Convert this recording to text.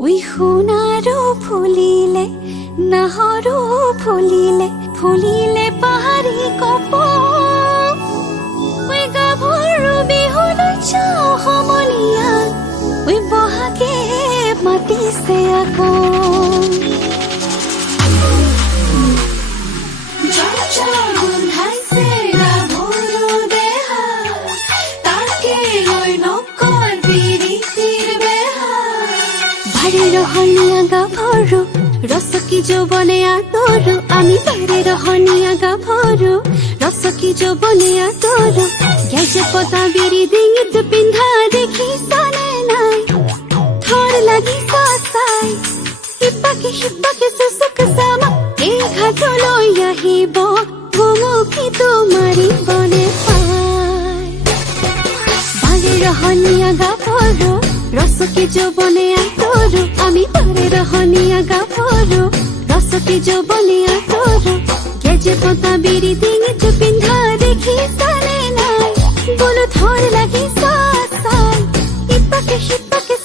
ওই সোণাৰো ফুলিলে নাহৰো ফুলিলে ফুলিলে পাহাৰী কপৌ ওই গাভৰু বিহুলৈ যাওঁ সমনীয়া ওই বহাগে মাতিছে আকৌ রহনীয়া গাভৰু ৰসকি যৌবনে আদৰো আমি বাৰে ৰহনীয়া গাভৰু ৰসকি যৌবনে আদৰো গেজে পতা বিৰি ডিঙিত পিন্ধা দেখিছানে নাই থৰ লাগিছে চাই সিপাকে চুচুক চামা এই ঘাটলৈ আহিব ভুমুকি তোমাৰিবনে পাই বাৰে ৰহনীয়া গাভৰু রসকি যৌবনে আদৰো আমি বাৰে রহনীয়া গাভৰু রসকি যৌবনে আদৰো গেজে পতা বিৰি ডিঙিত পিন্ধা দেখিছানে নাই বোলো থৰ লাগিছে চাই সিপাকে